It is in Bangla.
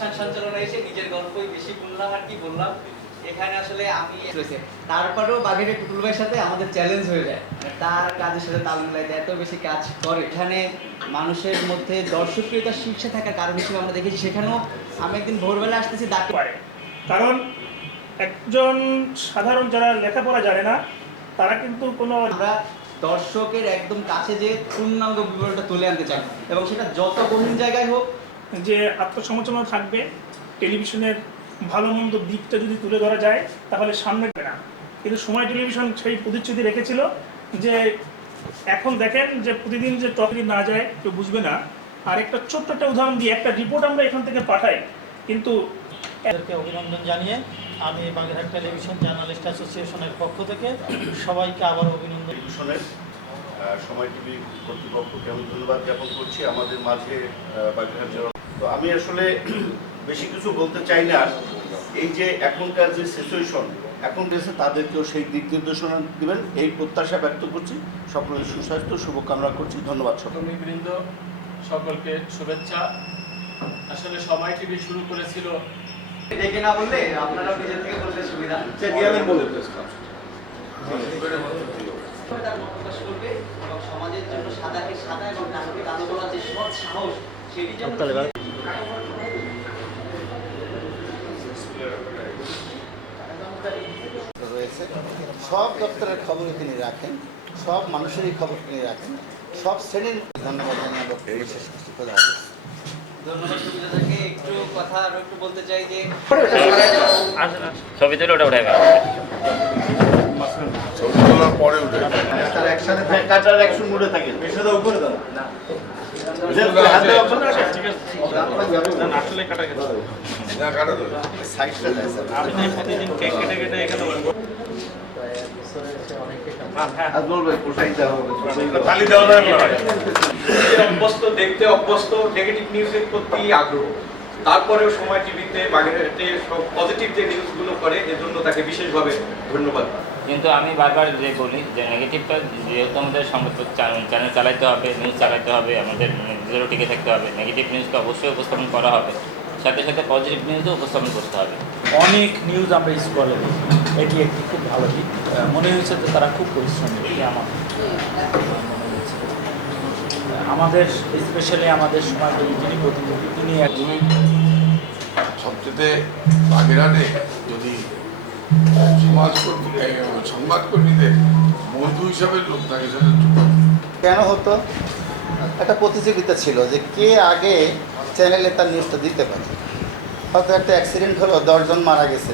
অনুষ্ঠান সঞ্চালনায় এসে নিজের গল্পই বেশি বললাম আর কি বললাম। এখানে আসলে আমি তারপরেও বাঘের টুটুল ভাইয়ের সাথে আমাদের চ্যালেঞ্জ হয়ে যায়, তার কাজের সাথে তাল মিলাইতে এত বেশি কাজ করে। এখানে মানুষের মধ্যে দর্শকপ্রিয়তা শীর্ষে থাকার কারণ হিসেবে আমরা দেখেছি সেখানেও আমি একদিন ভোরবেলা আসতেছি ডাকতে পারে, কারণ একজন সাধারণ যারা লেখাপড়া জানে না তারা কিন্তু কোনো আমরা দর্শকের একদম কাছে যে পূর্ণাঙ্গ বিবরণটা তুলে আনতে চাই এবং সেটা যত গহীন জায়গায় হোক, যে আত্মসমালোচনা থাকবে, টেলিভিশনের ভালো মন্দ দিকটা যদি তুলে ধরা যায় তাহলে সামনে না। কিন্তু সময় টেলিভিশন সেই প্রতিশ্রুতি রেখেছিল যে এখন দেখেন যে প্রতিদিন যে টপিক না যায় কেউ বুঝবে না। আর একটা ছোট্ট একটা উদাহরণ দিয়ে একটা রিপোর্ট আমরা এখান থেকে পাঠাই, কিন্তু এদেরকে অভিনন্দন জানিয়ে আমি বাগেরহাট টেলিভিশন জার্নালিস্ট অ্যাসোসিয়েশনের পক্ষ থেকে সবাইকে আবার অভিনন্দন। টেলিভিশনের সময় টিভি কর্তৃপক্ষকে আমি ধন্যবাদ জ্ঞাপন করছি আমাদের মাঝে বাগেরহাট জেলা। তো আমি আসলে বেশি কিছু বলতে চাই না। এই যে এখনকার যে সিচুয়েশন এখন গেছে তাদেরকেও সেই দিক নির্দেশনা দেবেন এই প্রত্যাশা ব্যক্ত করছি। সকলের সুস্বাস্থ্য শুভকামনা করছি। ধন্যবাদ কর্মীবৃন্দ সকলকে শুভেচ্ছা। আসলে সময় টিভি শুরু করেছিল ডেকে না বললে আপনারা নিজের থেকে বলতে সুবিধা এবং সমাজের জন্য সাদাকে সাদা এবং কালোকে কালো বলার যে সৎ সাহস সেটি জন্য রয়েছে। সব দপ্তরের খবরই তিনি রাখেন, সব মানুষেরই খবর তিনি রাখেন, সব শ্রেণীর। ধন্যবাদ জানিয়ে শেষ করছি। খোদা হাফেজ। ধন্যবাদ সুবিধা থেকে একটু কথা আরো একটু বলতে চাই যে ছবি তুলে ওটা উঠে গেল ছবি তোলার পরে উঠে তার একসাথে কাটার অ্যাকশন মোডে থাকে পেছনে উপরে দাও না হাতে অপশন আছে ঠিক আছে না আসলে কাটা গেছে না কাটা দাও সাইডটা দেয় স্যার আমি প্রতিদিন কেক কেটে কেটে এখানে আজমল ভাই পোষাই দেওয়া হবে তালি দেওয়া যায় না অভ্যস্ত দেখতে অভ্যস্ত নেগেটিভ নিউজের প্রতি আগ্রহ, তারপরেও সময় টিভিতে বাগেরহাটে সব পজিটিভ যে নিউজগুলো করে এজন্য তাকে বিশেষভাবে ধন্যবাদ। কিন্তু আমি বারবার যে বলি যে নেগেটিভটা যেহেতু আমাদের সংবাদ চ্যানেল চালাইতে হবে, নিউজ চালাইতে হবে, আমাদের নিজেরও টিকে থাকতে হবে, নেগেটিভ নিউজকে অবশ্যই উপস্থাপন করা হবে, সাথে সাথে পজিটিভ নিউজও উপস্থাপন করতে হবে। অনেক নিউজ আমরা স্কলে দিই, এটি একটি খুব ভালো দিক। মনে হয়েছে যে তারা খুব পরিশ্রম করে আমার মনে হয়েছে। আমাদের স্পেশালি আমাদের সমাজ যিনি প্রতিনিধি তিনি একদমই সবচেয়ে বাগেরহাটে যদি সংবাদকর্মীদের বন্ধু হিসাবে লোক থাকে সেটা কেন হতো? একটা প্রতিযোগিতা ছিল যে কে আগে চ্যানেলে তার নিউজটা দিতে পারে। হয়তো একটা অ্যাক্সিডেন্ট হলো, 10 জন মারা গেছে,